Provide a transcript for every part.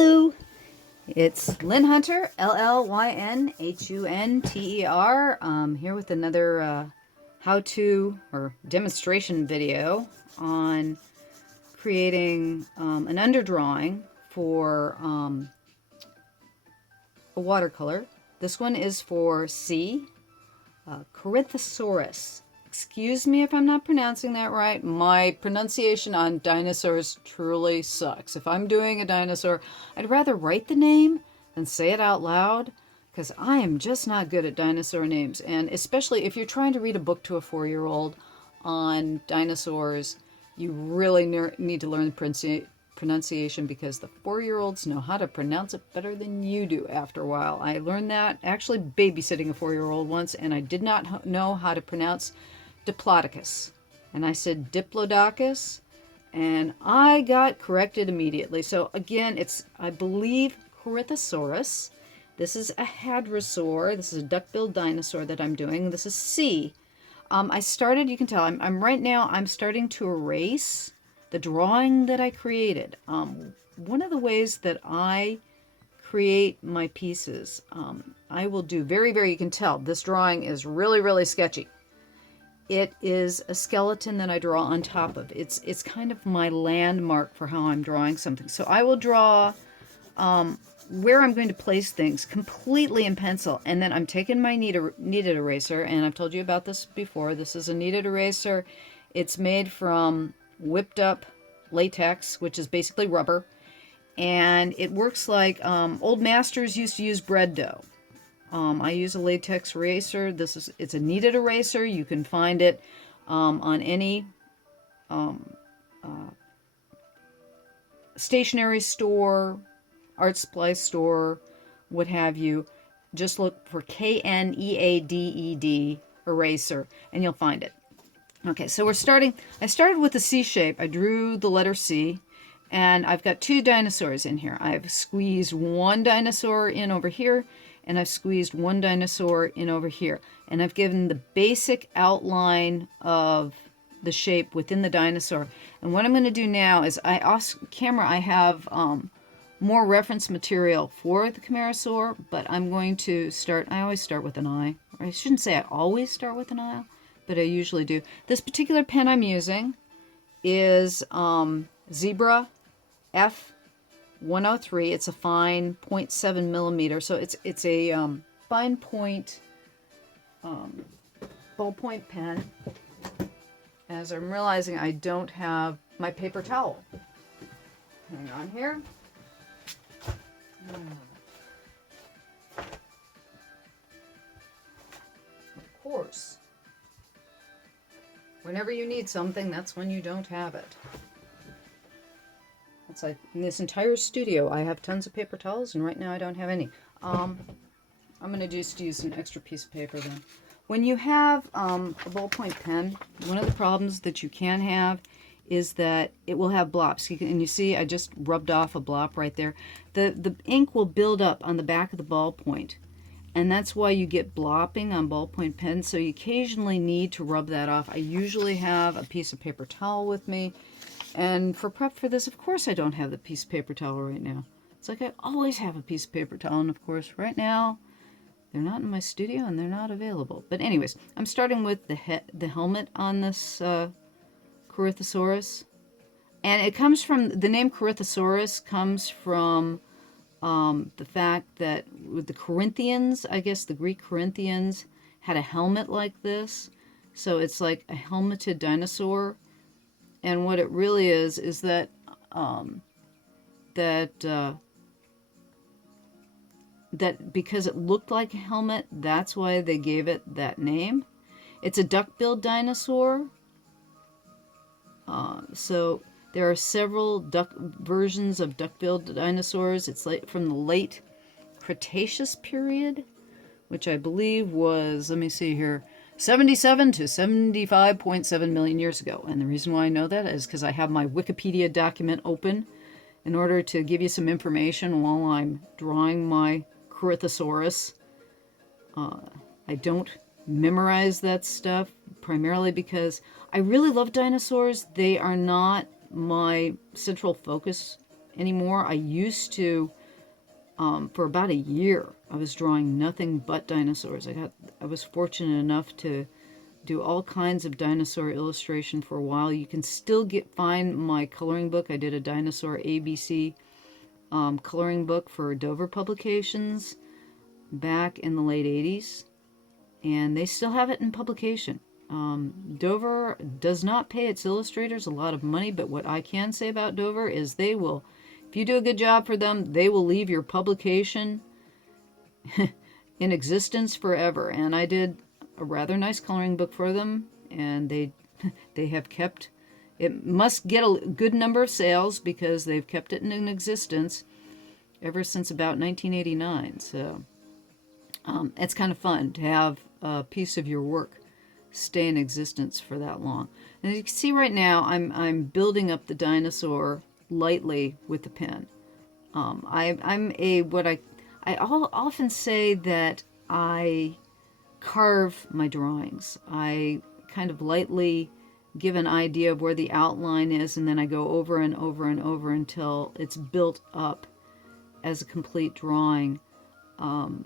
Hello, it's Llyn Hunter, Llynhunter. I'm here with another how-to or demonstration video on creating an underdrawing for a watercolor. This one is for C-Corythosaurus. Excuse me if I'm not pronouncing that right. My pronunciation on dinosaurs truly sucks. If I'm doing a dinosaur, I'd rather write the name than say it out loud, because I am just not good at dinosaur names. And especially if you're trying to read a book to a 4-year-old on dinosaurs, you really need to learn the pronunciation, because the 4-year-olds know how to pronounce it better than you do after a while. I learned that actually babysitting a 4-year-old once, and I did not know how to pronounce Diplodocus, and I said Diplodocus, and I got corrected immediately. So again, it's, I believe, Corythosaurus. This is a hadrosaur. This is a duck-billed dinosaur that I'm doing. This is C. I started, you can tell, I'm right now, I'm starting to erase the drawing that I created. One of the ways that I create my pieces, I will do you can tell this drawing is really sketchy. It is a skeleton that I draw on top of. It's kind of my landmark for how I'm drawing something. So I will draw where I'm going to place things completely in pencil, and then I'm taking my kneaded eraser, and I've told you about this before. This is a kneaded eraser. It's made from whipped up latex, which is basically rubber, and it works like old masters used to use bread dough. I use a latex eraser. It's a kneaded eraser. You can find it on any stationery store, art supply store, what have you. Just look for Kneaded eraser, and you'll find it. Okay, so we're starting. I started with the C shape. I drew the letter C, and I've got two dinosaurs in here. I've squeezed one dinosaur in over here, and I've squeezed one dinosaur in over here. And I've given the basic outline of the shape within the dinosaur. And what I'm going to do now is, I have more reference material for the Camarasaur, but I'm going to start, I always start with an eye. Or I shouldn't say I always start with an eye, but I usually do. This particular pen I'm using is Zebra F103. It's a fine 0.7 millimeter, so it's a fine point ballpoint pen. As I'm realizing, I don't have my paper towel. Hang on here. Of course, whenever you need something, that's when you don't have it. It's like in this entire studio, I have tons of paper towels, and right now I don't have any. I'm going to just use an extra piece of paper then. When you have a ballpoint pen, one of the problems that you can have is that it will have blops. And you see, I just rubbed off a blop right there. The ink will build up on the back of the ballpoint, and that's why you get blopping on ballpoint pens. So you occasionally need to rub that off. I usually have a piece of paper towel with me. And for prep for this, of course I don't have the piece of paper towel right now. It's like I always have a piece of paper towel, and of course right now they're not in my studio and they're not available. But anyways, I'm starting with the helmet on this Corythosaurus. And it comes from, the name Corythosaurus comes from the fact that with the Corinthians, I guess the Greek Corinthians had a helmet like this. So it's like a helmeted dinosaur. And what it really is that that because it looked like a helmet, that's why they gave it that name. It's a duck-billed dinosaur. So there are several versions of duck-billed dinosaurs. It's like from the late Cretaceous period, which I believe was, let me see here, 77 to 75.7 million years ago. And the reason why I know that is because I have my Wikipedia document open in order to give you some information while I'm drawing my Corythosaurus. I don't memorize that stuff, primarily because I really love dinosaurs. They are not my central focus anymore. I used to, for about a year, I was drawing nothing but dinosaurs. I was fortunate enough to do all kinds of dinosaur illustration for a while. You can still find my coloring book. I did a dinosaur ABC coloring book for Dover Publications back in the late 80s, and they still have it in publication. Dover does not pay its illustrators a lot of money, but what I can say about Dover is they will, if you do a good job for them, they will leave your publication in existence forever. And I did a rather nice coloring book for them, and they have kept, it must get a good number of sales because they've kept it in existence ever since about 1989. So it's kind of fun to have a piece of your work stay in existence for that long. And as you can see right now, I'm building up the dinosaur lightly with the pen. I often say that I carve my drawings. I kind of lightly give an idea of where the outline is, and then I go over and over and over until it's built up as a complete drawing.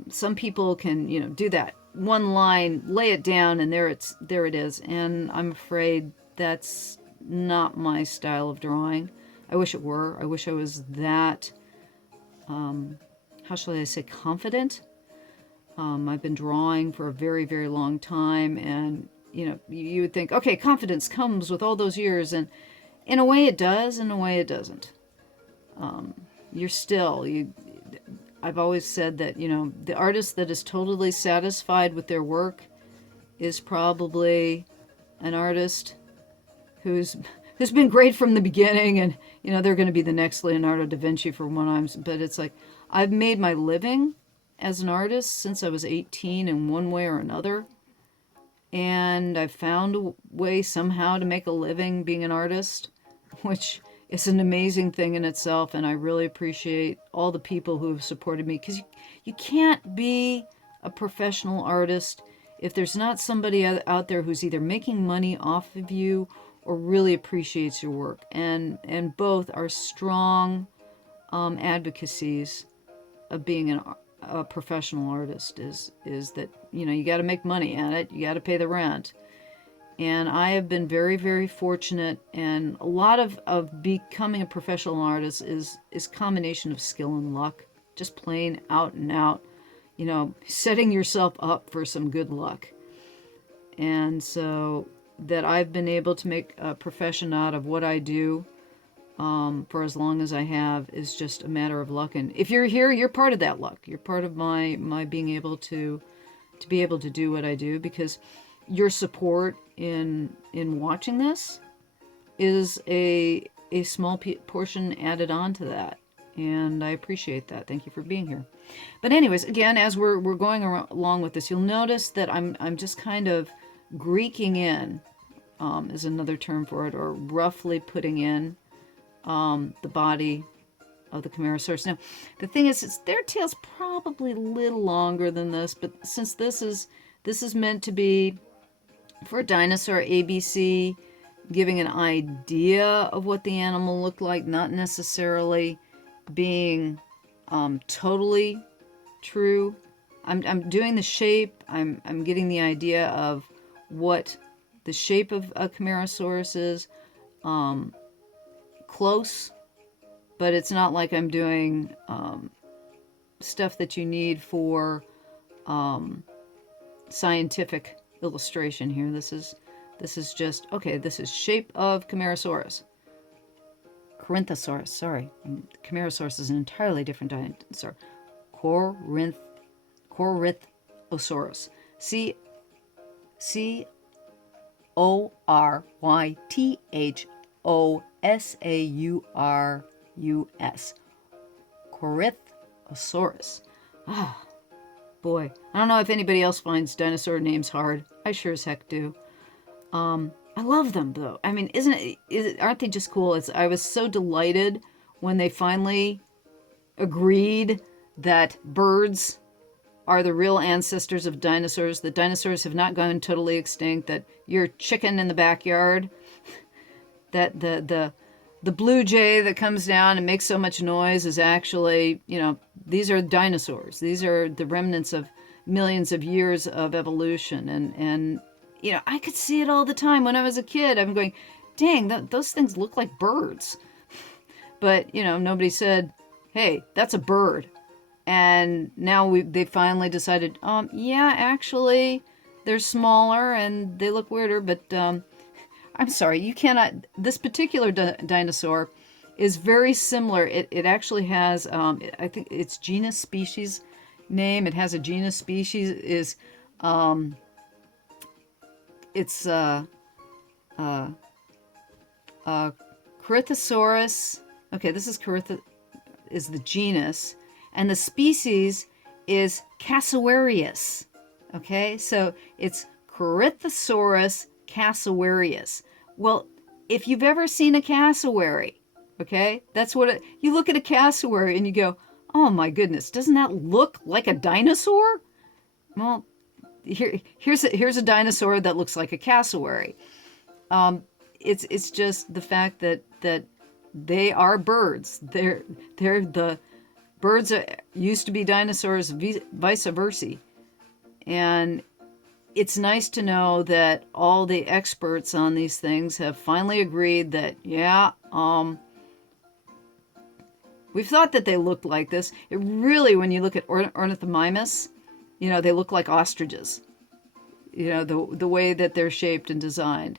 Some people can, do that one line, lay it down, and there it is. And I'm afraid that's not my style of drawing. I wish it were. I wish I was that, how shall I say, confident. I've been drawing for a very, very long time, and you would think, okay, confidence comes with all those years, and in a way it does, in a way it doesn't. I've always said that, the artist that is totally satisfied with their work is probably an artist who's been great from the beginning, and, they're going to be the next Leonardo da Vinci for but it's like, I've made my living as an artist since I was 18 in one way or another, and I've found a way somehow to make a living being an artist, which it's an amazing thing in itself, and I really appreciate all the people who have supported me, because you can't be a professional artist if there's not somebody out there who's either making money off of you or really appreciates your work. And both are strong advocacies of being a professional artist, is that, you got to make money at it, you got to pay the rent. And I have been very, very fortunate, and a lot of becoming a professional artist is combination of skill and luck, just plain out and out, setting yourself up for some good luck. And so that I've been able to make a profession out of what I do for as long as I have is just a matter of luck. And if you're here, you're part of that luck. You're part of my being able to be able to do what I do, because your support in watching this is a small portion added on to that, and I appreciate that. Thank you for being here. But anyways, again, as we're going along with this, you'll notice that I'm just kind of Greeking in, is another term for it, or roughly putting in the body of the Chimaerosaurus. Now, the thing is, their tail's probably a little longer than this, but since this is meant to be for a dinosaur ABC, giving an idea of what the animal looked like, not necessarily being totally true. I'm doing the shape. I'm getting the idea of what the shape of a Chimaerosaurus is, close, but it's not like I'm doing stuff that you need for scientific illustration here. This is just, okay, this is shape of Chimaerosaurus. Corythosaurus, sorry. Chimaerosaurus is an entirely different dinosaur. Corythosaurus. Corythosaurus. Corythosaurus. Ah, boy. I don't know if anybody else finds dinosaur names hard. I sure as heck do. I love them, though. I mean, aren't they just cool? I was so delighted when they finally agreed that birds are the real ancestors of dinosaurs, that dinosaurs have not gone totally extinct, that your chicken in the backyard, that the the blue jay that comes down and makes so much noise is actually, these are dinosaurs. These are the remnants of millions of years of evolution. And I could see it all the time when I was a kid. I'm going, dang, those things look like birds. But, nobody said, hey, that's a bird. And now they finally decided, yeah, actually, they're smaller and they look weirder, but I'm sorry, you cannot. This particular dinosaur is very similar. It actually has, I think its genus species name. It has a genus species is, it's Corythosaurus. Okay, this is is the genus, and the species is Cassowarius. Okay, so it's Corythosaurus cassowarius. Well, if you've ever seen a cassowary, okay, that's what you look at a cassowary and you go, oh my goodness, doesn't that look like a dinosaur? Well, here's a dinosaur that looks like a cassowary. It's just the fact that they are birds. They're the birds that used to be dinosaurs, vice versa. And it's nice to know that all the experts on these things have finally agreed that, yeah, we've thought that they looked like this. It really, when you look at ornithomimus, they look like ostriches. The way that they're shaped and designed.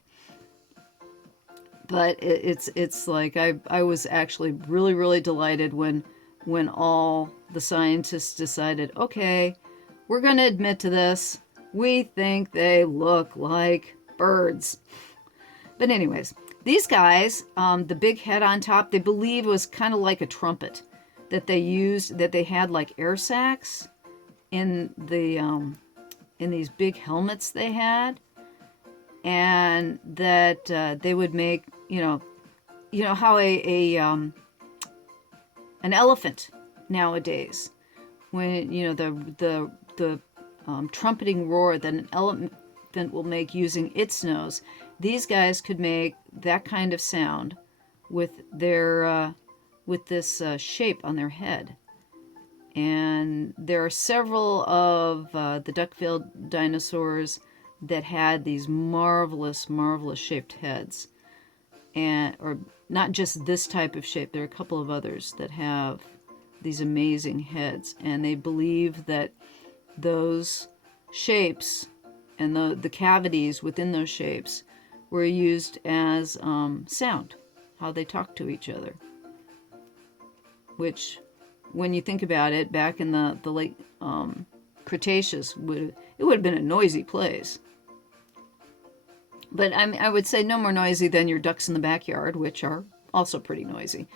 But it's like I was actually really, really delighted when all the scientists decided, okay, we're going to admit to this. We think they look like birds. But anyways, these guys, the big head on top, they believe was kind of like a trumpet that they used, that they had like air sacs in these big helmets they had, and that they would make, how an elephant nowadays, when the trumpeting roar that an elephant will make using its nose, these guys could make that kind of sound with their with this shape on their head. And there are several of the duck-billed dinosaurs that had these marvelous, marvelous shaped heads, or not just this type of shape. There are a couple of others that have these amazing heads, and they believe that those shapes and the cavities within those shapes were used as sound, how they talk to each other. Which, when you think about it, back in the late Cretaceous, it would have been a noisy place. But I would say no more noisy than your ducks in the backyard, which are also pretty noisy.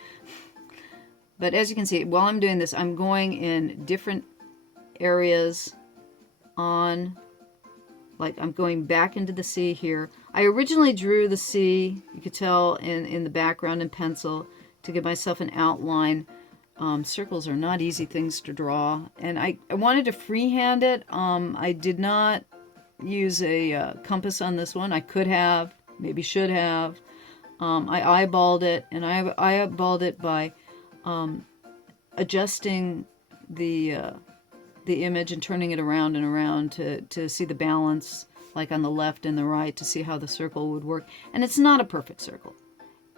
But as you can see, while I'm doing this, I'm going in different areas I'm going back into the sea here. I originally drew the sea, you could tell, in the background in pencil to give myself an outline. Circles are not easy things to draw, and I wanted to freehand it. I did not use a compass on this one. I could have, maybe should have. I eyeballed it, and I eyeballed it by adjusting the image and turning it around and around to see the balance, like on the left and the right, to see how the circle would work. And it's not a perfect circle.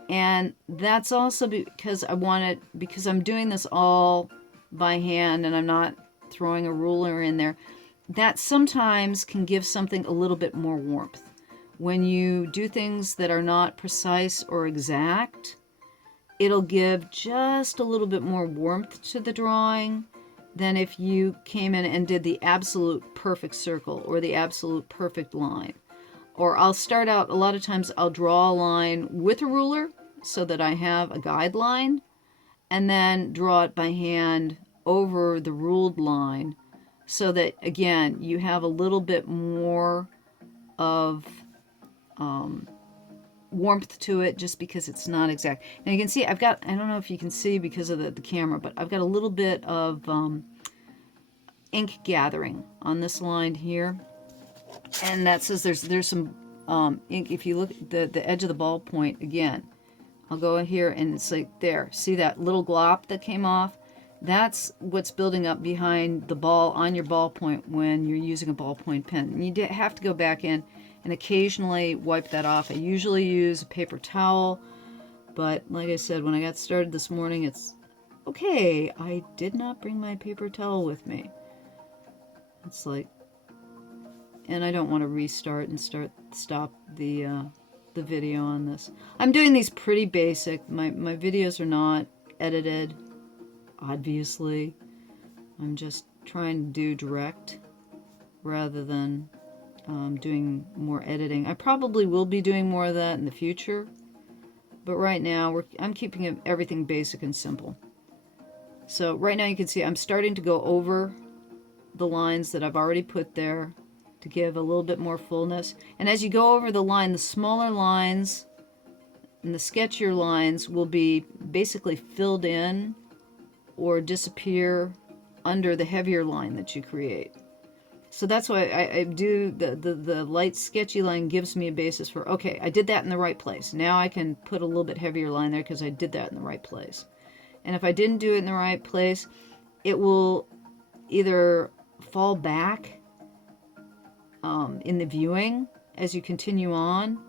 And that's also because because I'm doing this all by hand and I'm not throwing a ruler in there, that sometimes can give something a little bit more warmth. When you do things that are not precise or exact, it'll give just a little bit more warmth to the drawing than if you came in and did the absolute perfect circle or the absolute perfect line. Or I'll start out, a lot of times I'll draw a line with a ruler so that I have a guideline, and then draw it by hand over the ruled line so that, again, you have a little bit more of warmth to it, just because it's not exact. And you can see I've got, I don't know if you can see because of the camera, but I've got a little bit of ink gathering on this line here, and that says there's some ink. If you look at the edge of the ballpoint again, I'll go in here and it's like there. See that little glop that came off? That's what's building up behind the ball on your ballpoint when you're using a ballpoint pen. And you have to go back in and occasionally wipe that off. I usually use a paper towel, but like I said, when I got started this morning, it's okay. I did not bring my paper towel with me. It's like, and I don't want to restart and stop the video on this. I'm doing these pretty basic. My videos are not edited, obviously. I'm just trying to do direct rather than doing more editing. I probably will be doing more of that in the future, but right now I'm keeping everything basic and simple. So right now you can see I'm starting to go over the lines that I've already put there to give a little bit more fullness. And as you go over the line, the smaller lines and the sketchier lines will be basically filled in or disappear under the heavier line that you create. So that's why I do the light sketchy line gives me a basis for, okay, I did that in the right place. Now I can put a little bit heavier line there because I did that in the right place. And if I didn't do it in the right place, it will either fall back in the viewing as you continue on,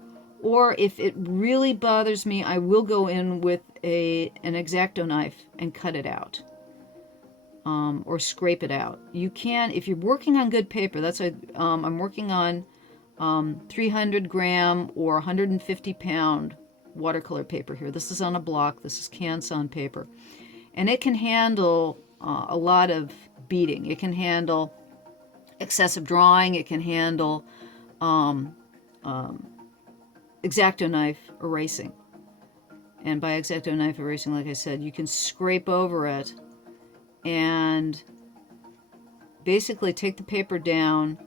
or if it really bothers me, I will go in with an X-Acto knife and cut it out, or scrape it out. You can, if you're working on good paper. That's why I'm working on 300 gram or 150 pound watercolor paper here. This is on a block. This is Canson paper, and it can handle a lot of beating. It can handle excessive drawing. It can handle X-Acto knife erasing. And by X-Acto knife erasing, like I said, you can scrape over it and basically take the paper down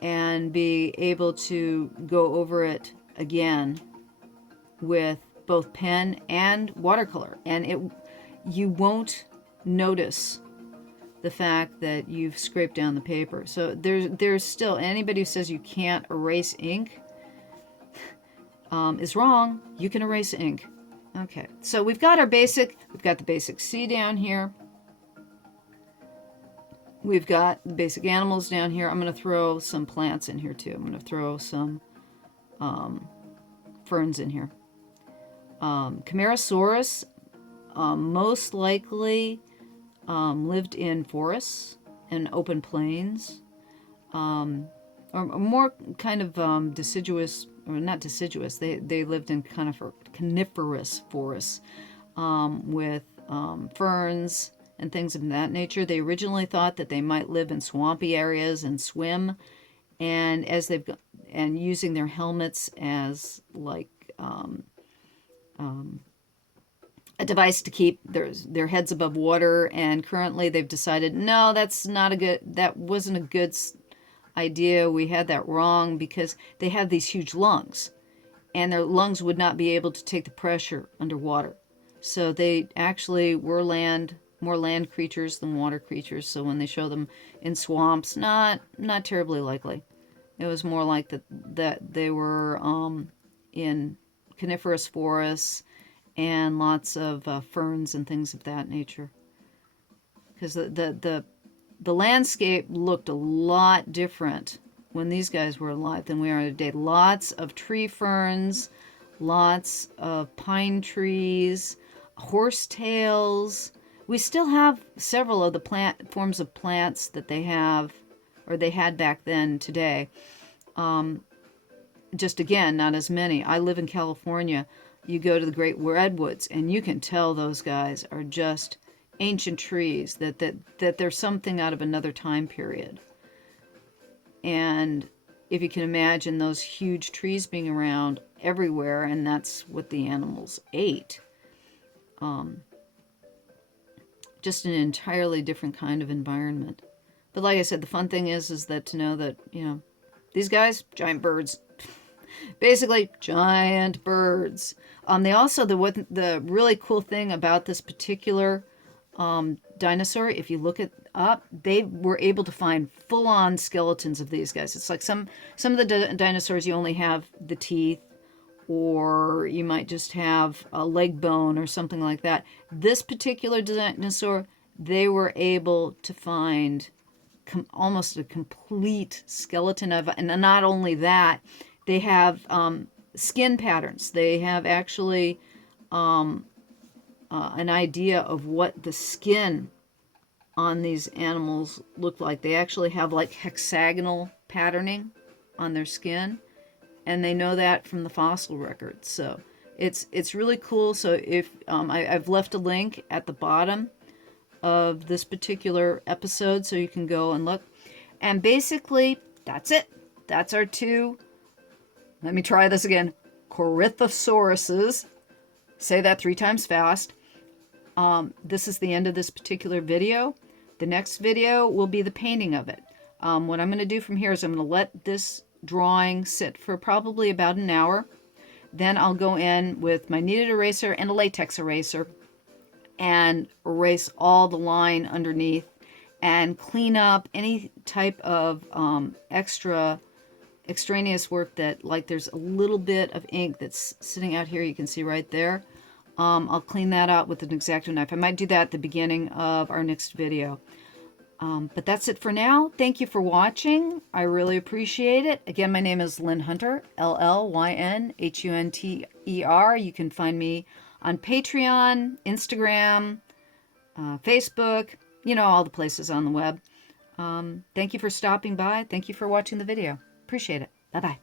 and be able to go over it again with both pen and watercolor. And you won't notice the fact that you've scraped down the paper. So there's still, anybody who says you can't erase ink is wrong. You can erase ink. Okay, so we've got the basic C down here. We've got the basic animals down here. I'm going to throw some plants in here too. I'm going to throw some ferns in here. Llyn most likely lived in forests and open plains, or more kind of deciduous, or not deciduous. They lived in kind of coniferous forests with ferns and things of that nature. They originally thought that they might live in swampy areas and swim, and as they've and using their helmets as like a device to keep their heads above water. And currently they've decided, no, that wasn't a good idea. We had that wrong, because they have these huge lungs, and their lungs would not be able to take the pressure underwater. So they actually were more land creatures than water creatures. So when they show them in swamps, not terribly likely. It was more like that they were in coniferous forests and lots of ferns and things of that nature. Because the landscape looked a lot different when these guys were alive than we are today. Lots of tree ferns, lots of pine trees, horsetails. We still have several of the forms of plants that they have, or they had back then today. Just again, not as many. I live in California. You go to the great redwoods, and you can tell those guys are just ancient trees, that they're something out of another time period. And if you can imagine those huge trees being around everywhere, and that's what the animals ate. Just an entirely different kind of environment. But like I said, the fun thing is that to know that, these guys, giant birds. Basically, giant birds. They also, the really cool thing about this particular dinosaur, if you look it up, they were able to find full-on skeletons of these guys. It's like some of the dinosaurs, you only have the teeth or you might just have a leg bone or something like that. This particular dinosaur, they were able to find almost a complete skeleton of, and not only that, they have skin patterns. They have actually an idea of what the skin on these animals look like. They actually have like hexagonal patterning on their skin, and they know that from the fossil records. So it's really cool. So if I've left a link at the bottom of this particular episode, so you can go and look. And basically, that's it. That's our two. Let me try this again. Corythosauruses. Say that 3 times fast. This is the end of this particular video. The next video will be the painting of it. What I'm going to do from here is I'm going to let this drawing sit for probably about an hour. Then I'll go in with my kneaded eraser and a latex eraser and erase all the line underneath and clean up any type of extraneous work that, like, there's a little bit of ink that's sitting out here, you can see right there. I'll clean that out with an X-Acto knife. I might do that at the beginning of our next video. But that's it for now. Thank you for watching. I really appreciate it. Again, my name is Llyn Hunter, Llynhunter. You can find me on Patreon, Instagram, Facebook, you know, all the places on the web. Thank you for stopping by. Thank you for watching the video. Appreciate it. Bye-bye.